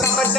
ప్రపంచ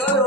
ఎవరు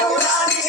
నేను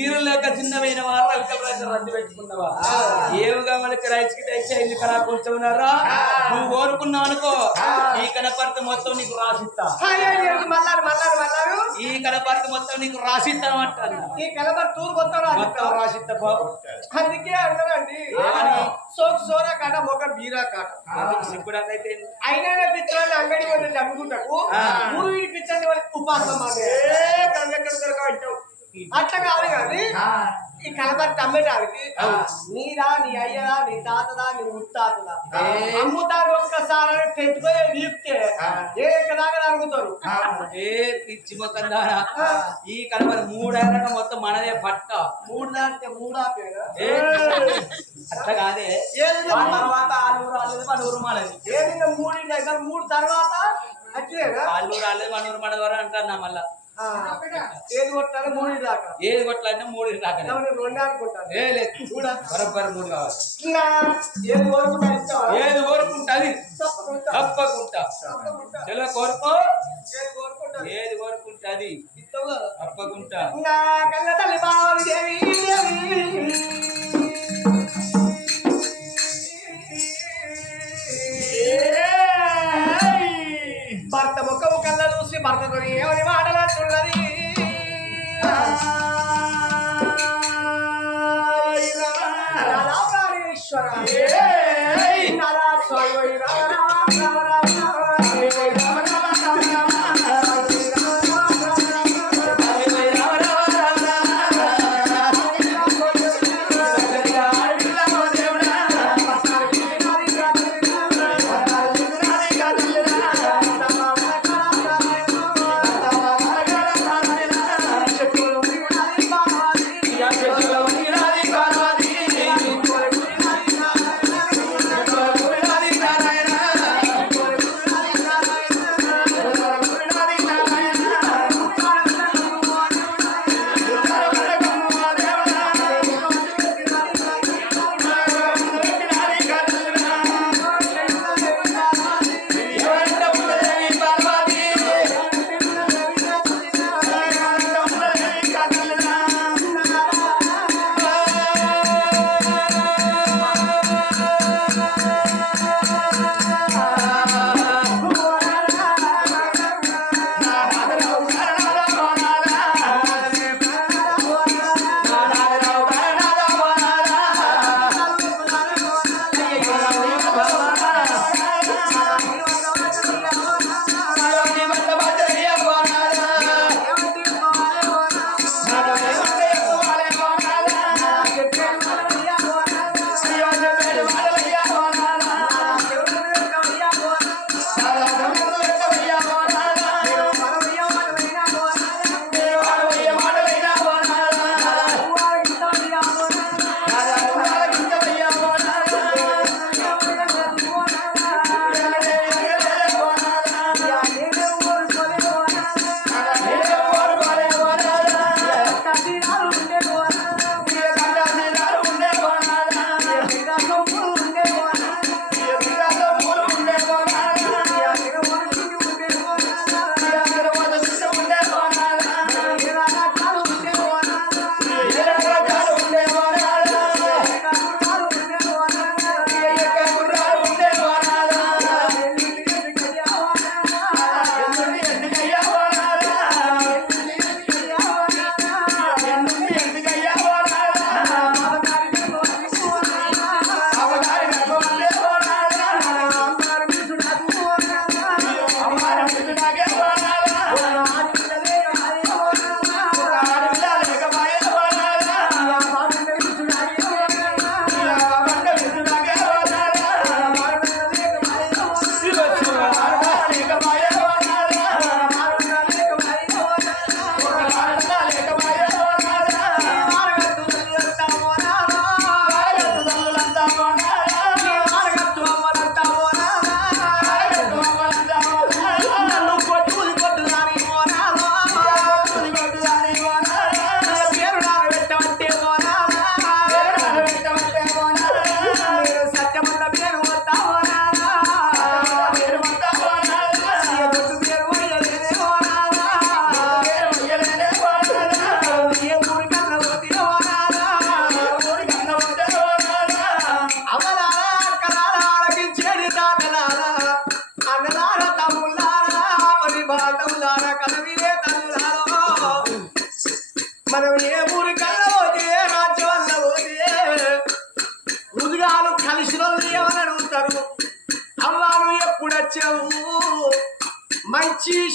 సీరియల్ లేక చిన్నమైన వారు రద్దు పెట్టుకున్నావా? ఏముగా మనకి రైస్కి టైస్ అయింది కదా కొంచెం ఉన్నారా నువ్వు కోరుకున్నావు అనుకో. ఈ కనపర్తి మొత్తం నీకు రాసిస్తా. మల్లాడు ఈ కనపర్తి మొత్తం నీకు రాసిస్తా అంటాను. ఈ తూరు మొత్తం మొత్తం రాసిస్తా బాబు అందుకే అంటారండి? సోకు సోరా కాట మొక్క బీరా కాట సిగ్గుడాకైతే అయినా పిచ్చర్లు అంగడి వాళ్ళు అమ్ముకుంటాకు ఆ. ఊరు వీడి పిచ్చర్లు వాళ్ళు ఉపాసం అంటే అట్లా కాదు కానీ ఈ కలబర్ తమ్మటానికి నీరా నీ అయ్యరా నీ తాతదా నీ ముత్తాతదా? ఏ. అమ్ముతారు ఒక్కసారి తెచ్చుకొని వీపితే ఏ ఎక్కదాకా అడుగుతారు ఏ పిచ్చి మొత్తం ఈ కనపడి మూడేళ్ళ మొత్తం మనదే పట్ట. మూడు దాటితే మూడా పేరు ఏ. అట్లా కాదే. తర్వాత ఆలూరు రాలేదు మనూరు మనది ఏది మూడు దగ్గర మూడు తర్వాత? అట్లేగా ఆలూరు రాలేదు మనూరు మన ద్వారా అంటున్నా మళ్ళా. ఆ, ఏది కొట్టాలి? మూడు దాకా. ఏది కొట్లాడినా మూడు ఎవరు రెండు అనుకుంటాను. ఏ లేదు చూడా బరబ్బర్ మూడు కావాలి. ఏది కోరుకుంటా? ఏది కోరుకుంటుంది. తప్పకుంటా. చెలో కోరుకో? ఏది కోరుకుంటా ఏది కోరుకుంటుంది. తప్పకుంటా తల్లి బావి దేవి. భర్త ముఖము కళ్ళ చూసి భర్తతో ఏమని మాటలంటున్నది రాధాకాళేశ్వర నరా స్వామి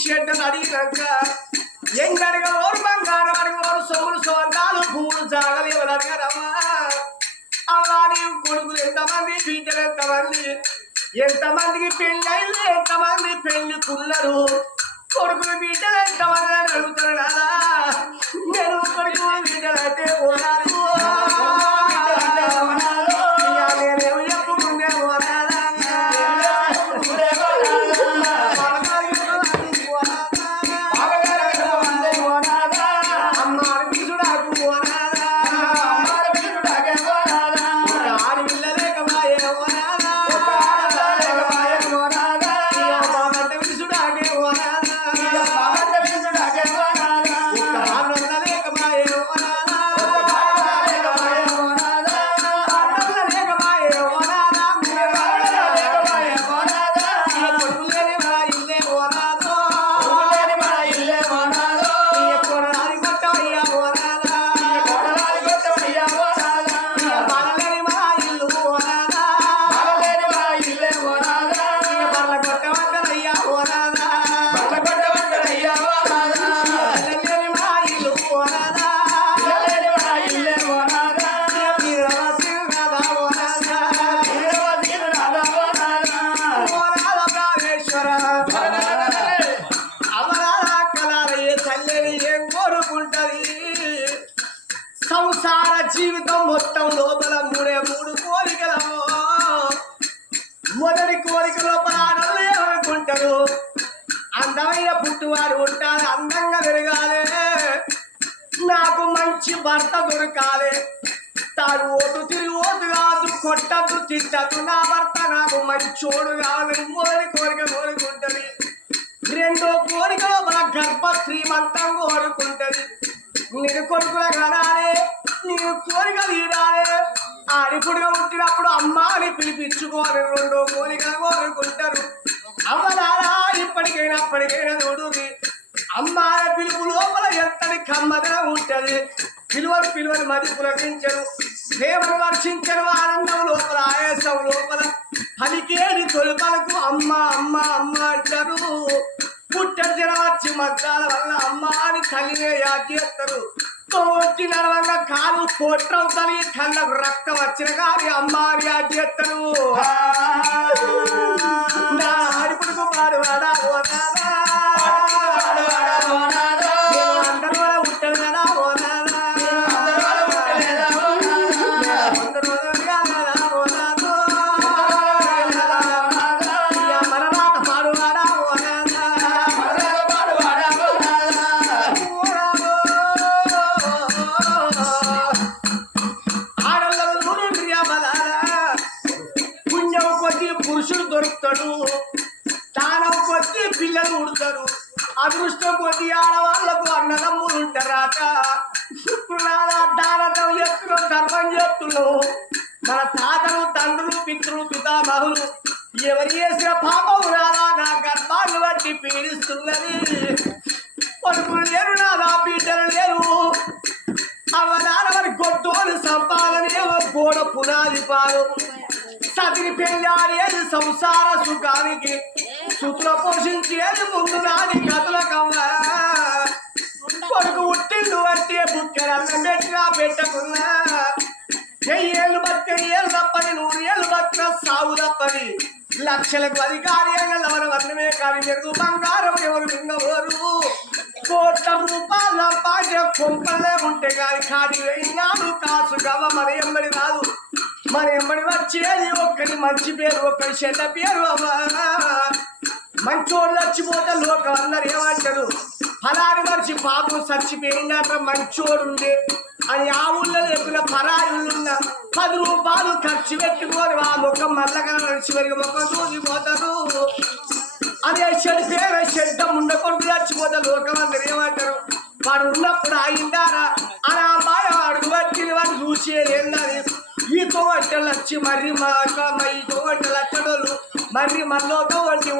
మంచి షెడ్డలు అడిగినాక ఎంగడగా ఓరు బంగారం అడిగోరు సొమ్ములు సోందాలు పూలు జాగలు ఎవరు అడగరమ్మా. అవ్వాని కొడుకులు ఎంతమంది బిడ్డలు ఎంతమంది? ఎంతమందికి పెళ్ళైళ్ళు ఎంతమంది పెళ్ళి కుల్లరు కొడుకులు బిడ్డలు ఎంతమంది అని అడుగుతారు కదా మొత్తం లోపల మూడే మూడు కోరికలము మొదటి కోరిక లోపల ఆడలు ఏమనుకుంటారు? అందమైన పుట్టువారు ఉంటారు అందంగా పెరగాలి. నాకు మంచి భర్త దొరకాలి. తాను ఓటు తిరిగి ఓటు కాదు కొట్టద్దు తిట్టద్దు. నా భర్త నాకు మంచోడు కాదు. మొదటి కోరిక కోరుకుంటది. రెండో కోరిక మన గర్భ శ్రీమంతం కోరుకుంటది. నీకు కొడుకుల కదా ఆడిపుడుగా పుట్టినప్పుడు అమ్మ అని పిలిపించుకోని రెండు కోరిక కోరుకుంటారు. అమ్మలారా ఇప్పటికైనా అప్పటికైనా చూడుకి అమ్మ అనే పిలుపు లోపల ఎంతటి కమ్మగా ఉంటది? పిలువలు పిలువలు మరి పులకించరు ప్రేమను వర్షించరు ఆనందం లోపల ఆయాసం లోపల. పలికేని తొలుపలకు అమ్మ అమ్మ అమ్మ అంటారు. పుట్టడు జన వచ్చి మగ్గాల వల్ల అమ్మ అని తల్లినే యాద్ తోటి నడవంగా కాలు తల్లి కళ్ళకు రక్తం వచ్చిన కానీ అమ్మ అని యాద్ చేస్తారు నా ఆడిపుడుకు పాడువాడా పిల్లలు ఉడతారు అదృష్టం కొద్ది ఆడవాళ్ళకు అన్నదమ్ములు ఉంటారాట. దానం చేస్తున్నాం ధర్మం చేస్తున్నాం మన తాతలు తండ్రులు పితృలు పితామహులు ఎవరు చేసిన పాపం రాదా నా గర్భాన్ని బట్టి పీడిస్తున్నది. కొడుకులు లేరు నాదా బిడ్డలు లేరు. అవనాడవని గొడ్డోలు సంపాదనేమో గోడ పునాది పాలు సతిని పెళ్ళాడేది సంసార సుఖానికి. సుతుల పోషించేది ముందు నాది కథల కవ్వ కొడుకు ఉట్టిండు అంటే బుక్కెరన్న పెట్టినా పెట్టకున్నా. ఏళ్ళు బతిక ఏళ్ళు తప్పని నూరు ఏళ్ళు బతిక సాగు తప్పని. లక్షలకు అధికారి ఎవరు వర్ణమే కానీ మెరుగు బంగారం ఎవరు మింగవరు కోట్ల రూపాయల పాట కొంపలే ఉంటే కానీ కాడి వేయినాడు కాసు గవ మరి ఎమ్మడి రాదు. మరి ఎమ్మడి వచ్చేది ఒక్కడి మంచి పేరు ఒక్కడి చెడ్డ పేరు అమ్మా మంచోళ్ళు వచ్చిపోతే లోకం అందరు ఏమంటారు? ఫలాని మనిషి పాపం చచ్చిపోయిందట మంచోడు అని ఆ ఊళ్ళో చెప్పిన పరాయిళ్ళున్న పది రూపాయలు ఖర్చు పెట్టుకొని ఆ ముఖం మల్లగా నడిచి వెరిగి ముఖం చూసిపోతారు అదే చెడు పేరు చెడ్డం ఉండకూడదు చచ్చిపోతే లోకం అందరు ఏమంటారు? వాడు ఉన్నప్పుడు ఆగిందారా అని ఆ మాయ వాడు బట్టి వాడు చూసి ఏందని ఈ మరి వచ్చి మై మా చెడలు మరి మనలో మర్రి మనలోతో వంటి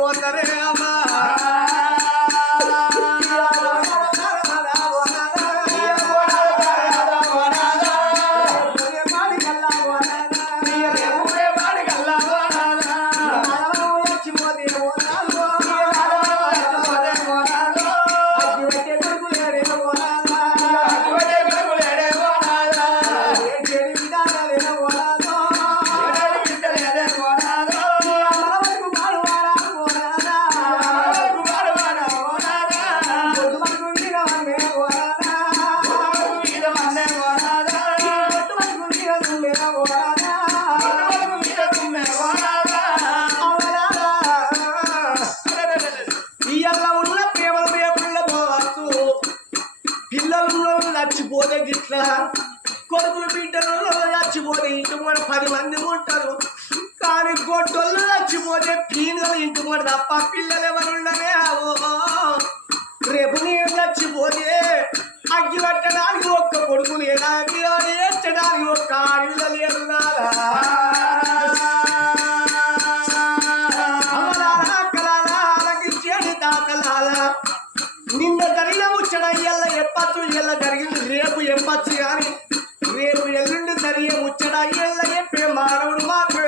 పోతే గిట్లా. కొడుకులు బిడ్డలు చచ్చిపోతే ఇంటి కూడా పది మంది ఉంటారు కానీ గొడ్డొల్లు చచ్చిపోతే పీనుగలు ఇంటి కూడా తప్ప పిల్లలు ఎవరు ఉండనే రేపు నేను చచ్చిపోతే అగ్గి పట్టడానికి ఒక్క కొడుకు లేదా ఎచ్చడానికి ఒక్క ఆడిల్లలు లేదు ಎಂಬತ್ತು ಯಾರು ನೀರು ಎಲ್ಲುಂಡು ಸರಿಯ ಮುಚ್ಚಡ ಎಲ್ಲಗೆ ಮಾರವನು ಮಾತ್ರ